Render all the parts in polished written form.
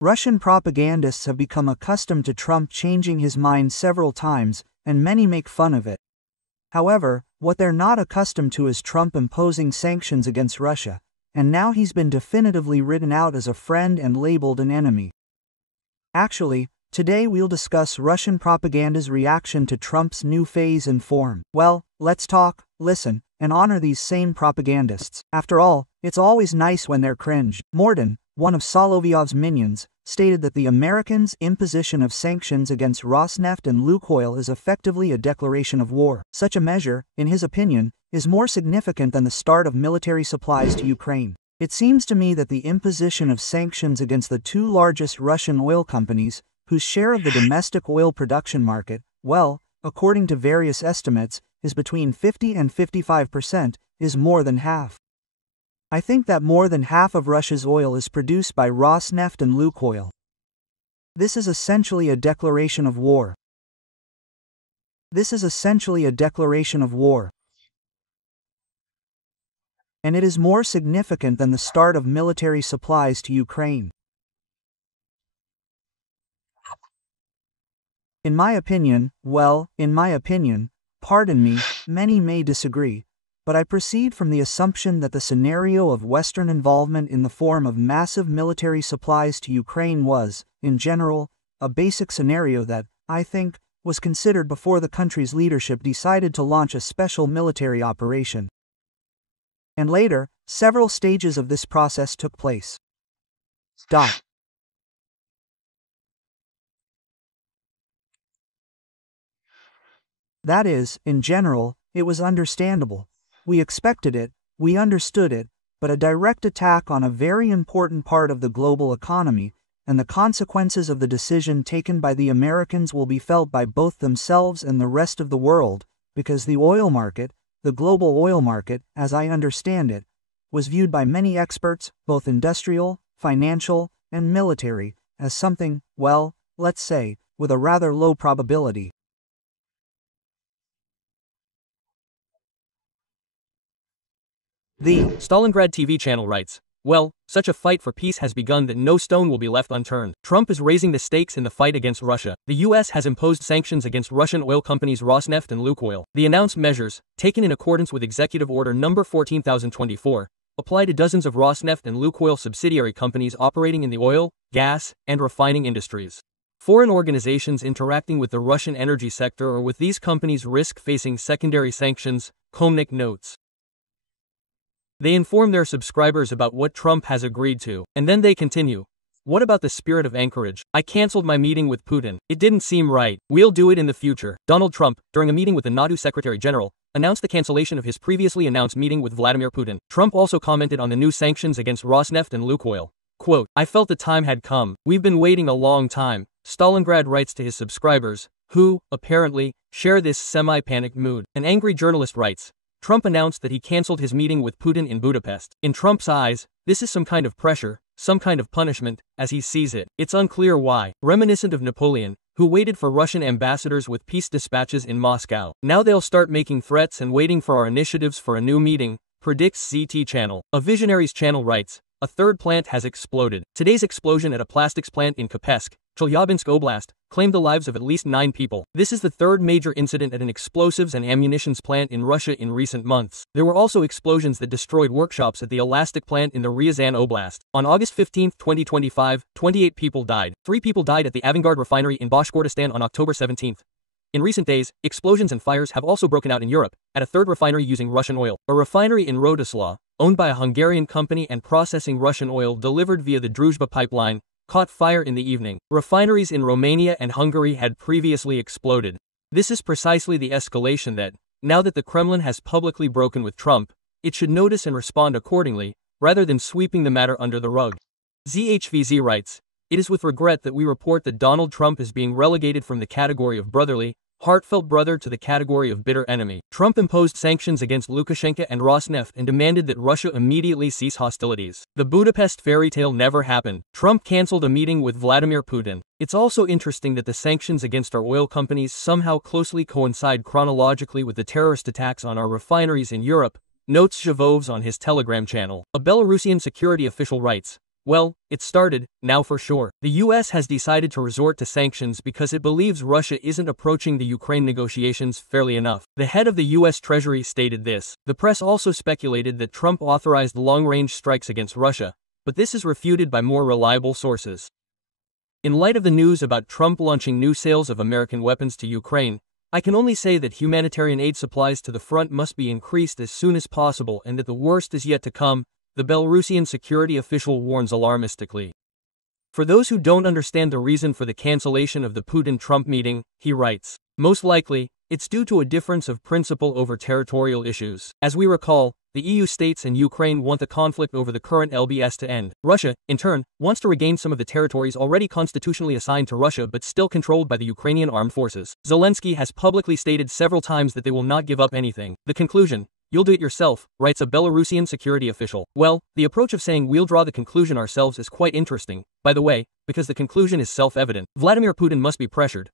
Russian propagandists have become accustomed to Trump changing his mind several times, and many make fun of it. However, what they're not accustomed to is Trump imposing sanctions against Russia, and now he's been definitively written out as a friend and labeled an enemy. Actually, today we'll discuss Russian propaganda's reaction to Trump's new phase and form. Well, let's talk, listen, and honor these same propagandists. After all, it's always nice when they're cringe. Morden, one of Solovyov's minions, stated that the Americans' imposition of sanctions against Rosneft and Lukoil is effectively a declaration of war. Such a measure, in his opinion, is more significant than the start of military supplies to Ukraine. It seems to me that the imposition of sanctions against the two largest Russian oil companies, whose share of the domestic oil production market, well, according to various estimates, is between 50 and 55%, is more than half. I think that more than half of Russia's oil is produced by Rosneft and Lukoil. This is essentially a declaration of war. And it is more significant than the start of military supplies to Ukraine. In my opinion, pardon me, many may disagree, but I proceed from the assumption that the scenario of Western involvement in the form of massive military supplies to Ukraine was, in general, a basic scenario that, I think, was considered before the country's leadership decided to launch a special military operation. And later, several stages of this process took place. That is, in general, it was understandable. We expected it, we understood it, but a direct attack on a very important part of the global economy, and the consequences of the decision taken by the Americans will be felt by both themselves and the rest of the world, because the oil market, the global oil market, as I understand it, was viewed by many experts, both industrial, financial, and military, as something, well, let's say, with a rather low probability. The Stalingrad TV channel writes, "Well, such a fight for peace has begun that no stone will be left unturned. Trump is raising the stakes in the fight against Russia. The U.S. has imposed sanctions against Russian oil companies Rosneft and Lukoil. The announced measures, taken in accordance with Executive Order No. 14,024, apply to dozens of Rosneft and Lukoil subsidiary companies operating in the oil, gas, and refining industries. Foreign organizations interacting with the Russian energy sector or with these companies risk facing secondary sanctions," Komnik notes. They inform their subscribers about what Trump has agreed to, and then they continue. "What about the spirit of Anchorage? I canceled my meeting with Putin. It didn't seem right. We'll do it in the future." Donald Trump, during a meeting with the NATO Secretary General, announced the cancellation of his previously announced meeting with Vladimir Putin. Trump also commented on the new sanctions against Rosneft and Lukoil. Quote, "I felt the time had come. We've been waiting a long time," Stalingrad writes to his subscribers, who, apparently, share this semi-panicked mood. An angry journalist writes, Trump announced that he canceled his meeting with Putin in Budapest. In Trump's eyes, this is some kind of pressure, some kind of punishment, as he sees it. It's unclear why. Reminiscent of Napoleon, who waited for Russian ambassadors with peace dispatches in Moscow. Now they'll start making threats and waiting for our initiatives for a new meeting, predicts ZT Channel. A Visionaries channel writes, "A third plant has exploded. Today's explosion at a plastics plant in Kopesk, Chelyabinsk Oblast, claimed the lives of at least 9 people. This is the third major incident at an explosives and ammunitions plant in Russia in recent months. There were also explosions that destroyed workshops at the Elastic plant in the Ryazan Oblast. On August 15, 2025, 28 people died. 3 people died at the Avangard refinery in Bashkortostan on October 17. In recent days, explosions and fires have also broken out in Europe, at a third refinery using Russian oil. A refinery in Rodoslaw, owned by a Hungarian company and processing Russian oil delivered via the Druzhba pipeline, caught fire in the evening. Refineries in Romania and Hungary had previously exploded. This is precisely the escalation that, now that the Kremlin has publicly broken with Trump, it should notice and respond accordingly, rather than sweeping the matter under the rug." ZHVZ writes, "It is with regret that we report that Donald Trump is being relegated from the category of brotherly, heartfelt brother to the category of bitter enemy. Trump imposed sanctions against Lukashenko and Rosneft and demanded that Russia immediately cease hostilities. The Budapest fairy tale never happened. Trump canceled a meeting with Vladimir Putin. It's also interesting that the sanctions against our oil companies somehow closely coincide chronologically with the terrorist attacks on our refineries in Europe," notes Zhavovs on his Telegram channel. A Belarusian security official writes, Well, it started, now for sure. The US has decided to resort to sanctions because it believes Russia isn't approaching the Ukraine negotiations fairly enough. The head of the US Treasury stated this. The press also speculated that Trump authorized long-range strikes against Russia, but this is refuted by more reliable sources. In light of the news about Trump launching new sales of American weapons to Ukraine, I can only say that humanitarian aid supplies to the front must be increased as soon as possible and that the worst is yet to come, the Belarusian security official warns alarmistically. For those who don't understand the reason for the cancellation of the Putin-Trump meeting, he writes, most likely, it's due to a difference of principle over territorial issues. As we recall, the EU states and Ukraine want the conflict over the current LBS to end. Russia, in turn, wants to regain some of the territories already constitutionally assigned to Russia but still controlled by the Ukrainian armed forces. Zelensky has publicly stated several times that they will not give up anything. The conclusion, you'll do it yourself, writes a Belarusian security official. Well, the approach of saying we'll draw the conclusion ourselves is quite interesting, by the way, because the conclusion is self-evident. Vladimir Putin must be pressured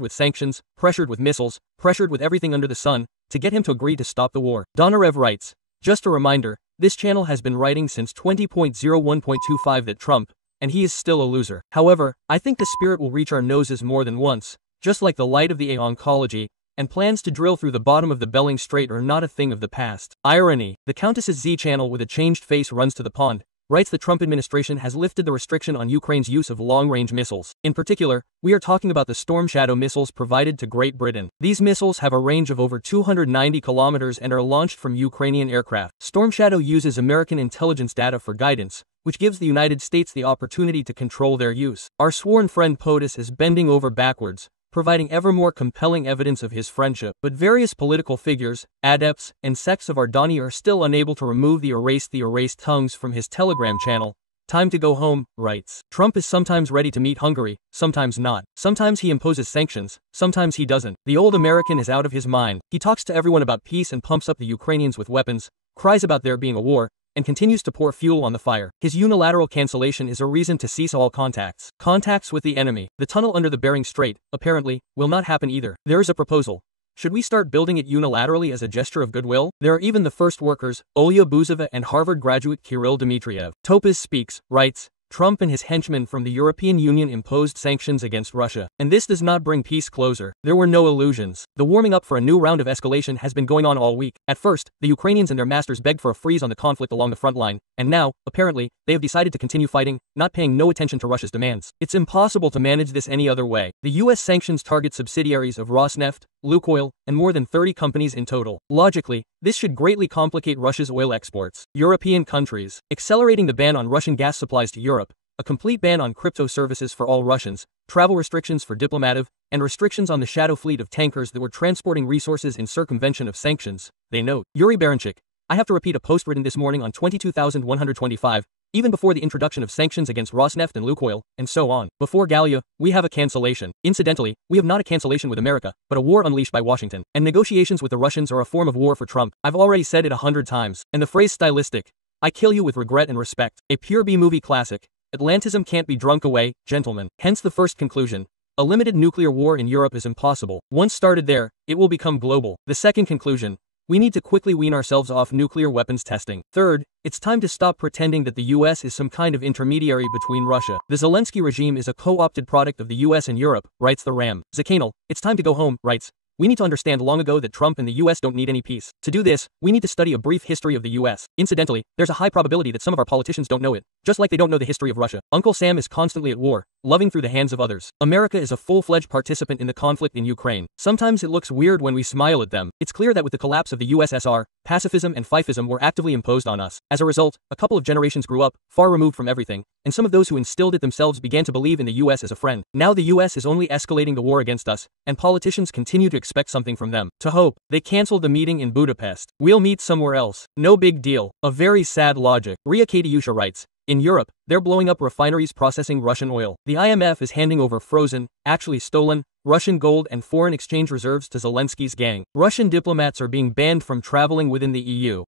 with sanctions, pressured with missiles, pressured with everything under the sun, to get him to agree to stop the war. Donarev writes, just a reminder, this channel has been writing since 20.01.25 that Trump, and he is still a loser. However, I think the spirit will reach our noses more than once, just like the light of the oncology, and plans to drill through the bottom of the Bering Strait are not a thing of the past. Irony, the Countess's Z channel with a changed face runs to the pond, writes the Trump administration has lifted the restriction on Ukraine's use of long-range missiles. In particular, we are talking about the Storm Shadow missiles provided to Great Britain. These missiles have a range of over 290 kilometers and are launched from Ukrainian aircraft. Storm Shadow uses American intelligence data for guidance, which gives the United States the opportunity to control their use. Our sworn friend POTUS is bending over backwards, providing ever more compelling evidence of his friendship. But various political figures, adepts, and sects of Ardani are still unable to remove the erased tongues from his Telegram channel. Time to go home, writes. Trump is sometimes ready to meet Hungary, sometimes not. Sometimes he imposes sanctions, sometimes he doesn't. The old American is out of his mind. He talks to everyone about peace and pumps up the Ukrainians with weapons, cries about there being a war, and continues to pour fuel on the fire. His unilateral cancellation is a reason to cease all contacts. Contacts with the enemy. The tunnel under the Bering Strait, apparently, will not happen either. There is a proposal. Should we start building it unilaterally as a gesture of goodwill? There are even the first workers, Olya Buzova and Harvard graduate Kirill Dmitriev. Topaz speaks, writes, Trump and his henchmen from the European Union imposed sanctions against Russia. And this does not bring peace closer. There were no illusions. The warming up for a new round of escalation has been going on all week. At first, the Ukrainians and their masters begged for a freeze on the conflict along the front line, and now, apparently, they have decided to continue fighting, not paying no attention to Russia's demands. It's impossible to manage this any other way. The US sanctions target subsidiaries of Rosneft, Lukoil, and more than 30 companies in total. Logically, this should greatly complicate Russia's oil exports. European countries. Accelerating the ban on Russian gas supplies to Europe, a complete ban on crypto services for all Russians, travel restrictions for diplomative, and restrictions on the shadow fleet of tankers that were transporting resources in circumvention of sanctions, they note. Yuri Baranchik, I have to repeat a post written this morning on 22,125, even before the introduction of sanctions against Rosneft and Lukoil, and so on. Before Gallia, we have a cancellation. Incidentally, we have not a cancellation with America, but a war unleashed by Washington. And negotiations with the Russians are a form of war for Trump. I've already said it 100 times. And the phrase stylistic, I kill you with regret and respect. A pure B-movie classic. Atlantism can't be drunk away, gentlemen. Hence the first conclusion. A limited nuclear war in Europe is impossible. Once started there, it will become global. The second conclusion. We need to quickly wean ourselves off nuclear weapons testing. Third, it's time to stop pretending that the US is some kind of intermediary between Russia. The Zelensky regime is a co-opted product of the US and Europe, writes the Ram. Zakanal, it's time to go home, writes. We need to understand long ago that Trump and the US don't need any peace. To do this, we need to study a brief history of the US. Incidentally, there's a high probability that some of our politicians don't know it, just like they don't know the history of Russia. Uncle Sam is constantly at war, loving through the hands of others. America is a full-fledged participant in the conflict in Ukraine. Sometimes it looks weird when we smile at them. It's clear that with the collapse of the USSR, pacifism and FIFism were actively imposed on us. As a result, a couple of generations grew up, far removed from everything, and some of those who instilled it themselves began to believe in the US as a friend. Now the US is only escalating the war against us, and politicians continue to expect something from them. To hope, they canceled the meeting in Budapest. We'll meet somewhere else. No big deal. A very sad logic. Ria Katiusha writes, in Europe, they're blowing up refineries processing Russian oil. The IMF is handing over frozen, actually stolen, Russian gold and foreign exchange reserves to Zelensky's gang. Russian diplomats are being banned from traveling within the EU.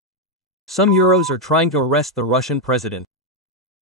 Some Euros are trying to arrest the Russian president.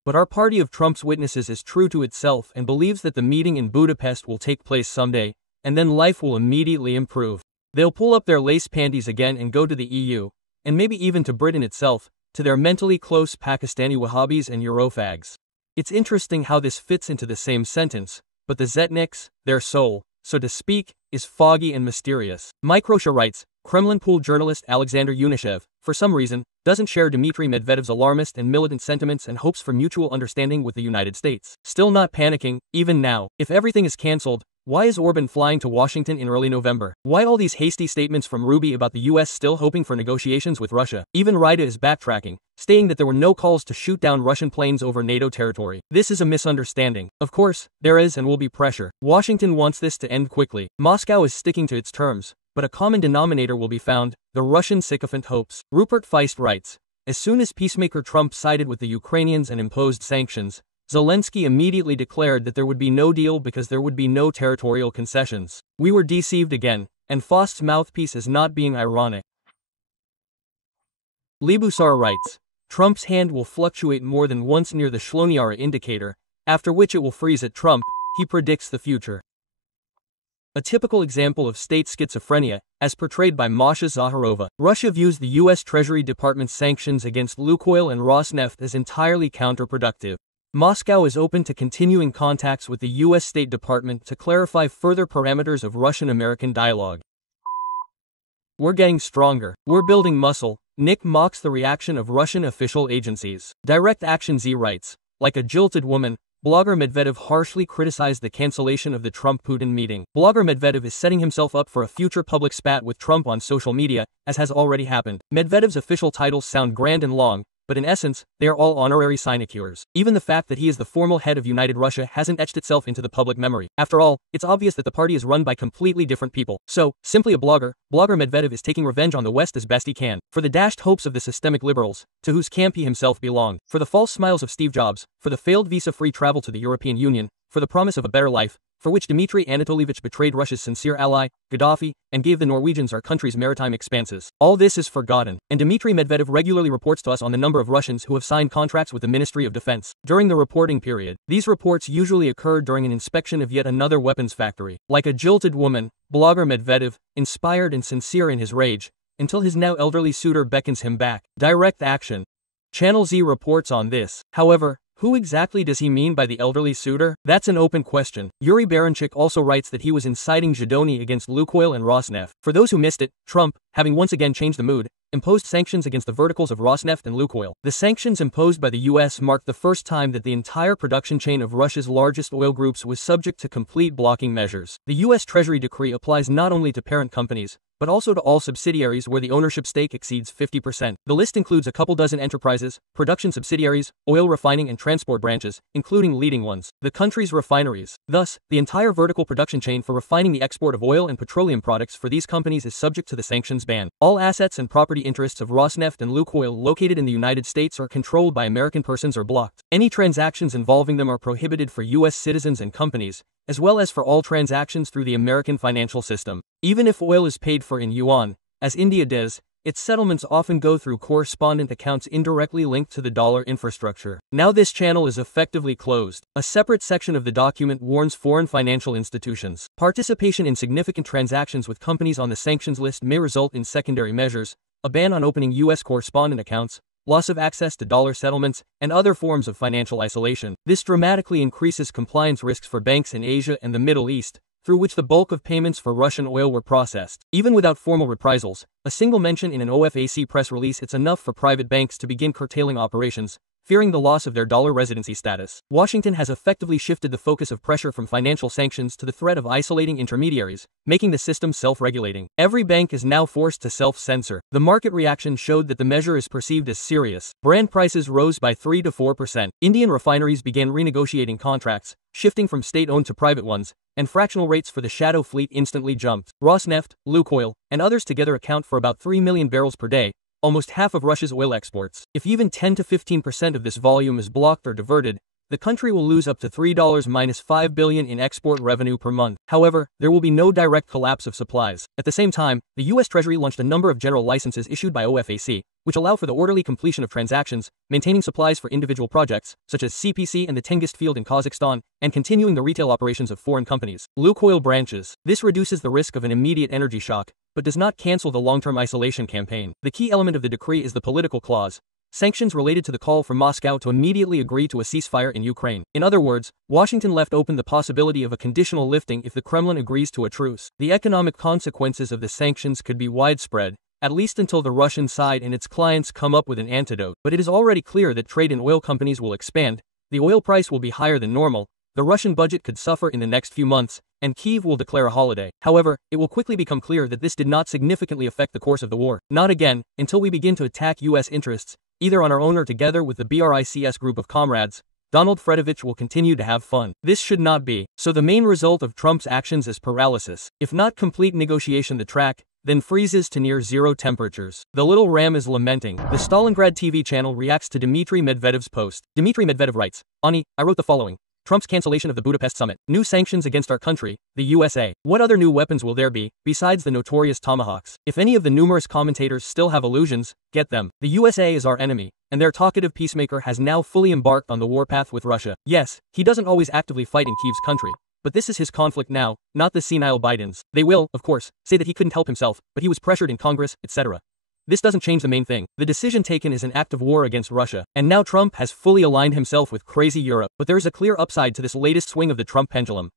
But our party of Trump's witnesses is true to itself and believes that the meeting in Budapest will take place someday, and then life will immediately improve. They'll pull up their lace panties again and go to the EU, and maybe even to Britain itself, to their mentally close Pakistani Wahhabis and Eurofags. It's interesting how this fits into the same sentence, but the Zetniks, their soul, so to speak, is foggy and mysterious. Mikrosha writes, Kremlin pool journalist Alexander Yunishev, for some reason, doesn't share Dmitry Medvedev's alarmist and militant sentiments and hopes for mutual understanding with the United States. Still not panicking, even now. If everything is cancelled, why is Orban flying to Washington in early November? Why all these hasty statements from Ruby about the US still hoping for negotiations with Russia? Even Rida is backtracking, stating that there were no calls to shoot down Russian planes over NATO territory. This is a misunderstanding. Of course, there is and will be pressure. Washington wants this to end quickly. Moscow is sticking to its terms, but a common denominator will be found: the Russian sycophant hopes. Rupert Feist writes, as soon as peacemaker Trump sided with the Ukrainians and imposed sanctions, Zelensky immediately declared that there would be no deal because there would be no territorial concessions. We were deceived again, and Faust's mouthpiece is not being ironic. Libusar writes, Trump's hand will fluctuate more than once near the Shloniara indicator, after which it will freeze at Trump. He predicts the future. A typical example of state schizophrenia, as portrayed by Masha Zaharova. Russia views the U.S. Treasury Department's sanctions against Lukoil and Rosneft as entirely counterproductive. Moscow is open to continuing contacts with the U.S. State Department to clarify further parameters of Russian-American dialogue. We're getting stronger. We're building muscle. Nick mocks the reaction of Russian official agencies. Direct Action Z writes, like a jilted woman, blogger Medvedev harshly criticized the cancellation of the Trump-Putin meeting. Blogger Medvedev is setting himself up for a future public spat with Trump on social media, as has already happened. Medvedev's official titles sound grand and long, but in essence, they are all honorary sinecures. Even the fact that he is the formal head of United Russia hasn't etched itself into the public memory. After all, it's obvious that the party is run by completely different people. So, simply a blogger, blogger Medvedev is taking revenge on the West as best he can. For the dashed hopes of the systemic liberals, to whose camp he himself belonged. For the false smiles of Steve Jobs. For the failed visa-free travel to the European Union. For the promise of a better life, for which Dmitry Anatolievich betrayed Russia's sincere ally, Gaddafi, and gave the Norwegians our country's maritime expanses. All this is forgotten, and Dmitry Medvedev regularly reports to us on the number of Russians who have signed contracts with the Ministry of Defense. During the reporting period, these reports usually occur during an inspection of yet another weapons factory. Like a jilted woman, blogger Medvedev, inspired and sincere in his rage, until his now elderly suitor beckons him back. Direct Action. Channel Z reports on this. However, who exactly does he mean by the elderly suitor? That's an open question. Yuri Baranchik also writes that he was inciting Zhidoni against Lukoil and Rosneft. For those who missed it, Trump, having once again changed the mood, imposed sanctions against the verticals of Rosneft and Lukoil. The sanctions imposed by the U.S. marked the first time that the entire production chain of Russia's largest oil groups was subject to complete blocking measures. The U.S. Treasury decree applies not only to parent companies, but also to all subsidiaries where the ownership stake exceeds 50%. The list includes a couple dozen enterprises, production subsidiaries, oil refining and transport branches, including leading ones, the country's refineries. Thus, the entire vertical production chain for refining the export of oil and petroleum products for these companies is subject to the sanctions ban. All assets and property interests of Rosneft and Lukoil located in the United States are controlled by American persons or blocked. Any transactions involving them are prohibited for U.S. citizens and companies, as well as for all transactions through the American financial system. Even if oil is paid for in yuan, as India does, its settlements often go through correspondent accounts indirectly linked to the dollar infrastructure. Now this channel is effectively closed. A separate section of the document warns foreign financial institutions. Participation in significant transactions with companies on the sanctions list may result in secondary measures, a ban on opening U.S. correspondent accounts, loss of access to dollar settlements, and other forms of financial isolation. This dramatically increases compliance risks for banks in Asia and the Middle East, through which the bulk of payments for Russian oil were processed. Even without formal reprisals, a single mention in an OFAC press release it's enough for private banks to begin curtailing operations, fearing the loss of their dollar residency status. Washington has effectively shifted the focus of pressure from financial sanctions to the threat of isolating intermediaries, making the system self-regulating. Every bank is now forced to self-censor. The market reaction showed that the measure is perceived as serious. Brand prices rose by 3 to 4%. Indian refineries began renegotiating contracts, shifting from state-owned to private ones, and fractional rates for the shadow fleet instantly jumped. Rosneft, Lukoil, and others together account for about 3 million barrels per day, almost half of Russia's oil exports. If even 10 to 15% of this volume is blocked or diverted, the country will lose up to $3-5 billion in export revenue per month. However, there will be no direct collapse of supplies. At the same time, the U.S. Treasury launched a number of general licenses issued by OFAC, which allow for the orderly completion of transactions, maintaining supplies for individual projects, such as CPC and the Tengist field in Kazakhstan, and continuing the retail operations of foreign companies. Lukoil branches. This reduces the risk of an immediate energy shock, but does not cancel the long-term isolation campaign. The key element of the decree is the political clause, sanctions related to the call for Moscow to immediately agree to a ceasefire in Ukraine. In other words, Washington left open the possibility of a conditional lifting if the Kremlin agrees to a truce. The economic consequences of the sanctions could be widespread, at least until the Russian side and its clients come up with an antidote. But it is already clear that trade in oil companies will expand, the oil price will be higher than normal, the Russian budget could suffer in the next few months, and Kyiv will declare a holiday. However, it will quickly become clear that this did not significantly affect the course of the war. Not again, until we begin to attack U.S. interests, either on our own or together with the BRICS group of comrades. Donald Fredovich will continue to have fun. This should not be. So the main result of Trump's actions is paralysis. If not complete negotiation the track, then freezes to near zero temperatures. The little ram is lamenting. The Stalingrad TV channel reacts to Dmitry Medvedev's post. Dmitry Medvedev writes, Ani, I wrote the following. Trump's cancellation of the Budapest summit. New sanctions against our country, the USA. What other new weapons will there be, besides the notorious tomahawks? If any of the numerous commentators still have illusions, get them. The USA is our enemy, and their talkative peacemaker has now fully embarked on the warpath with Russia. Yes, he doesn't always actively fight in Kyiv's country, but this is his conflict now, not the senile Biden's. They will, of course, say that he couldn't help himself, but he was pressured in Congress, etc. This doesn't change the main thing. The decision taken is an act of war against Russia, and now Trump has fully aligned himself with crazy Europe. But there is a clear upside to this latest swing of the Trump pendulum.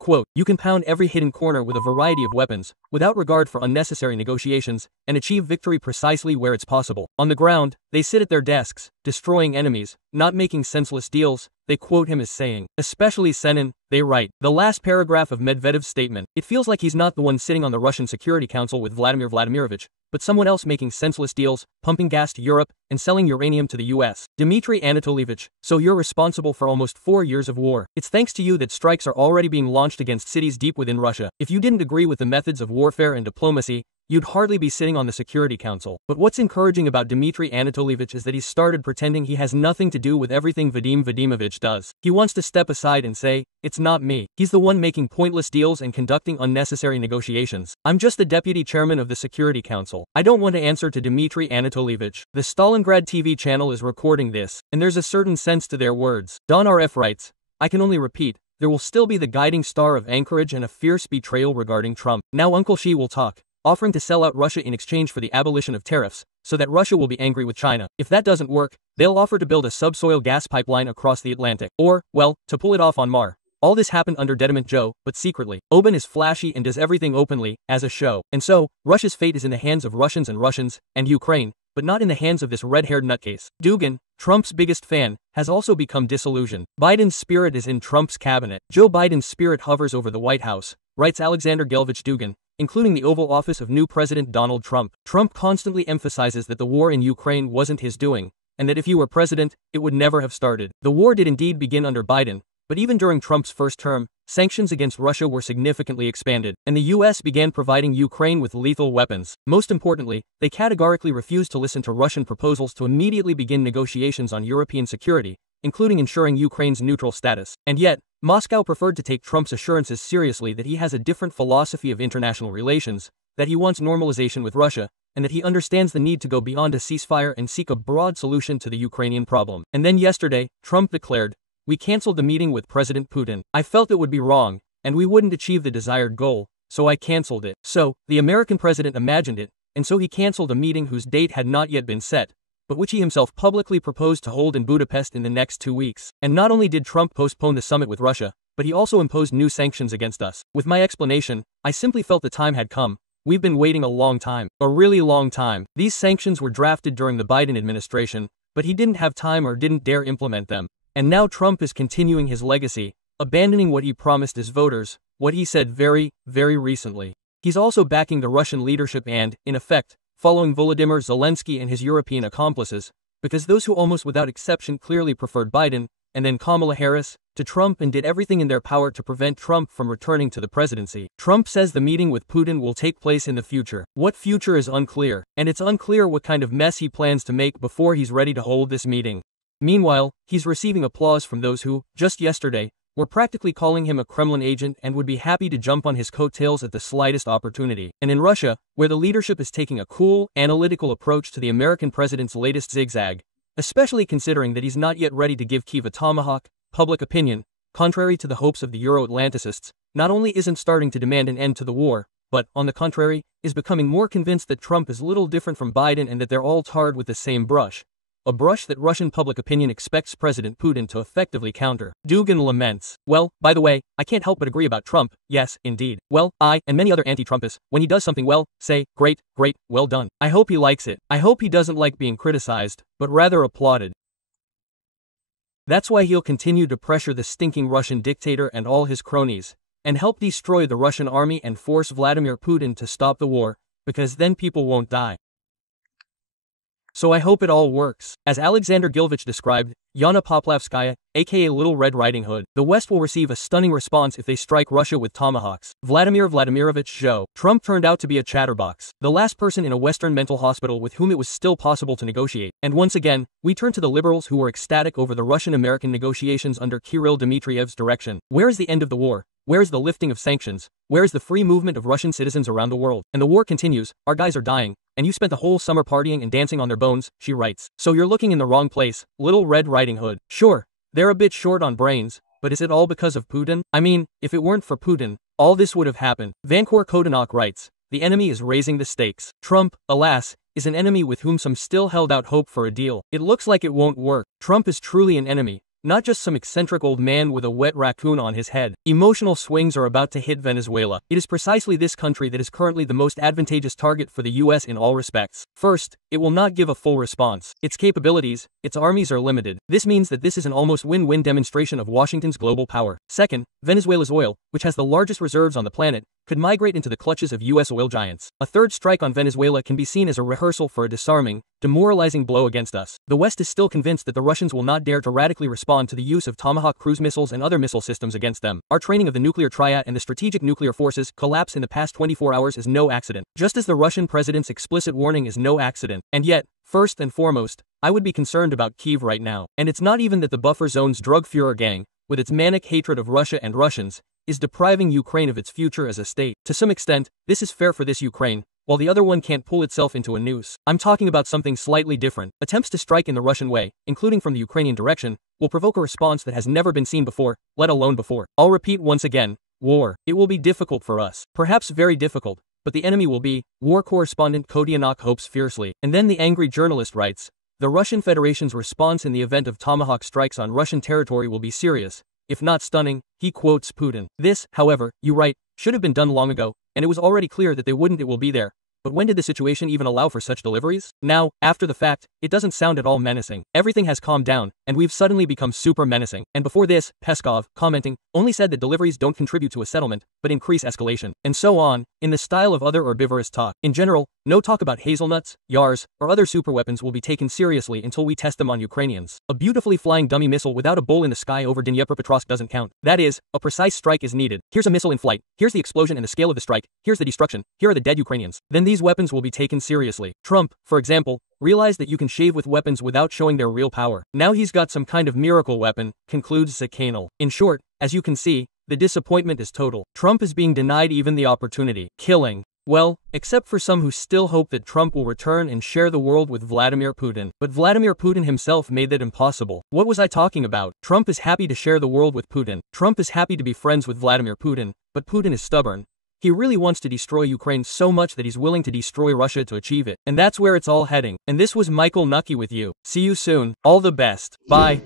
Quote, you can pound every hidden corner with a variety of weapons, without regard for unnecessary negotiations, and achieve victory precisely where it's possible. On the ground, they sit at their desks, destroying enemies, not making senseless deals, they quote him as saying. Especially Senin, they write. The last paragraph of Medvedev's statement. It feels like he's not the one sitting on the Russian Security Council with Vladimir Vladimirovich, but someone else making senseless deals, pumping gas to Europe, and selling uranium to the US. Dmitry Anatolievich, so you're responsible for almost 4 years of war. It's thanks to you that strikes are already being launched against cities deep within Russia. If you didn't agree with the methods of warfare and diplomacy, you'd hardly be sitting on the Security Council. But what's encouraging about Dmitry Anatolievich is that he's started pretending he has nothing to do with everything Vadim Vadimovich does. He wants to step aside and say, it's not me. He's the one making pointless deals and conducting unnecessary negotiations. I'm just the deputy chairman of the Security Council. I don't want to answer to Dmitry Anatolievich. The Stalingrad TV channel is recording this, and there's a certain sense to their words. Don RF writes, I can only repeat, there will still be the guiding star of Anchorage and a fierce betrayal regarding Trump. Now Uncle Xi will talk, offering to sell out Russia in exchange for the abolition of tariffs, so that Russia will be angry with China. If that doesn't work, they'll offer to build a subsoil gas pipeline across the Atlantic. Or, well, to pull it off on Mar. All this happened under Dediment Joe, but secretly. Oban is flashy and does everything openly, as a show. And so, Russia's fate is in the hands of Russians, and Ukraine, but not in the hands of this red-haired nutcase. Dugin, Trump's biggest fan, has also become disillusioned. Biden's spirit is in Trump's cabinet. Joe Biden's spirit hovers over the White House, writes Alexander Gelvich Dugin, including the Oval Office of new President Donald Trump. Trump constantly emphasizes that the war in Ukraine wasn't his doing, and that if he were president, it would never have started. The war did indeed begin under Biden, but even during Trump's first term, sanctions against Russia were significantly expanded, and the US began providing Ukraine with lethal weapons. Most importantly, they categorically refused to listen to Russian proposals to immediately begin negotiations on European security, including ensuring Ukraine's neutral status. And yet, Moscow preferred to take Trump's assurances seriously that he has a different philosophy of international relations, that he wants normalization with Russia, and that he understands the need to go beyond a ceasefire and seek a broad solution to the Ukrainian problem. And then yesterday, Trump declared, we canceled the meeting with President Putin. I felt it would be wrong, and we wouldn't achieve the desired goal, so I canceled it. So, the American president imagined it, and so he canceled a meeting whose date had not yet been set, but which he himself publicly proposed to hold in Budapest in the next 2 weeks. And not only did Trump postpone the summit with Russia, but he also imposed new sanctions against us. With my explanation, I simply felt the time had come. We've been waiting a long time. A really long time. These sanctions were drafted during the Biden administration, but he didn't have time or didn't dare implement them. And now Trump is continuing his legacy, abandoning what he promised his voters, what he said very, very recently. He's also backing the Russian leadership and, in effect, following Volodymyr Zelensky and his European accomplices, because those who almost without exception clearly preferred Biden, and then Kamala Harris, to Trump and did everything in their power to prevent Trump from returning to the presidency. Trump says the meeting with Putin will take place in the future. What future is unclear, and it's unclear what kind of mess he plans to make before he's ready to hold this meeting. Meanwhile, he's receiving applause from those who, just yesterday, were practically calling him a Kremlin agent and would be happy to jump on his coattails at the slightest opportunity. And in Russia, where the leadership is taking a cool, analytical approach to the American president's latest zigzag, especially considering that he's not yet ready to give Kyiv a tomahawk, public opinion, contrary to the hopes of the Euro-Atlanticists, not only isn't starting to demand an end to the war, but, on the contrary, is becoming more convinced that Trump is little different from Biden and that they're all tarred with the same brush. a brush that Russian public opinion expects President Putin to effectively counter. Dugin laments. Well, by the way, I can't help but agree about Trump, yes, indeed. Well, I, and many other anti-Trumpists, when he does something well, say, great, great, well done. I hope he likes it. I hope he doesn't like being criticized, but rather applauded. That's why he'll continue to pressure the stinking Russian dictator and all his cronies, and help destroy the Russian army and force Vladimir Putin to stop the war, because then people won't die. So I hope it all works. As Alexander Gilvich described, Yana Poplavskaya, aka Little Red Riding Hood, the West will receive a stunning response if they strike Russia with tomahawks. Vladimir Vladimirovich Zhou. Trump turned out to be a chatterbox, the last person in a Western mental hospital with whom it was still possible to negotiate. And once again, we turn to the liberals who were ecstatic over the Russian-American negotiations under Kirill Dmitriev's direction. Where is the end of the war? Where is the lifting of sanctions? Where is the free movement of Russian citizens around the world? And the war continues, our guys are dying, and you spent the whole summer partying and dancing on their bones, she writes. So you're looking in the wrong place, Little Red Riding Hood. Sure, they're a bit short on brains, but is it all because of Putin? I mean, if it weren't for Putin, all this would have happened. Vancouver Kodanak writes, the enemy is raising the stakes. Trump, alas, is an enemy with whom some still held out hope for a deal. It looks like it won't work. Trump is truly an enemy, not just some eccentric old man with a wet raccoon on his head. Emotional swings are about to hit Venezuela. It is precisely this country that is currently the most advantageous target for the US in all respects. First, it will not give a full response. Its capabilities, its armies are limited. This means that this is an almost win-win demonstration of Washington's global power. Second, Venezuela's oil, which has the largest reserves on the planet, could migrate into the clutches of US oil giants. A third strike on Venezuela can be seen as a rehearsal for a disarming, demoralizing blow against us. The West is still convinced that the Russians will not dare to radically respond to the use of Tomahawk cruise missiles and other missile systems against them. Our training of the nuclear triad and the strategic nuclear forces collapse in the past 24 hours is no accident, just as the Russian president's explicit warning is no accident. And yet, first and foremost, I would be concerned about Kyiv right now. And it's not even that the buffer zone's drug Führer gang, with its manic hatred of Russia and Russians, is depriving Ukraine of its future as a state. To some extent, this is fair for this Ukraine, while the other one can't pull itself into a noose. I'm talking about something slightly different. Attempts to strike in the Russian way, including from the Ukrainian direction, will provoke a response that has never been seen before, let alone before. I'll repeat once again, war. It will be difficult for us. Perhaps very difficult, but the enemy will be, war correspondent Kodianak hopes fiercely. And then the angry journalist writes, the Russian Federation's response in the event of Tomahawk strikes on Russian territory will be serious, if not stunning. He quotes Putin. This, however, you write, should have been done long ago, and it was already clear that they wouldn't. It will be there. But when did the situation even allow for such deliveries? Now, after the fact, it doesn't sound at all menacing. Everything has calmed down, and we've suddenly become super menacing. And before this, Peskov, commenting, only said that deliveries don't contribute to a settlement, but increase escalation. And so on, in the style of other herbivorous talk. In general, no talk about hazelnuts, yars, or other superweapons will be taken seriously until we test them on Ukrainians. A beautifully flying dummy missile without a bowl in the sky over Dnipropetrovsk doesn't count. That is, a precise strike is needed. Here's a missile in flight, here's the explosion and the scale of the strike, here's the destruction, here are the dead Ukrainians. Then these weapons will be taken seriously. Trump, for example, realized that you can shave with weapons without showing their real power. Now he's got some kind of miracle weapon, concludes Zakhanil. In short, as you can see, the disappointment is total. Trump is being denied even the opportunity. Killing. Well, except for some who still hope that Trump will return and share the world with Vladimir Putin. But Vladimir Putin himself made that impossible. What was I talking about? Trump is happy to share the world with Putin. Trump is happy to be friends with Vladimir Putin, but Putin is stubborn. He really wants to destroy Ukraine so much that he's willing to destroy Russia to achieve it. And that's where it's all heading. And this was Michael Naki with you. See you soon. All the best. Bye.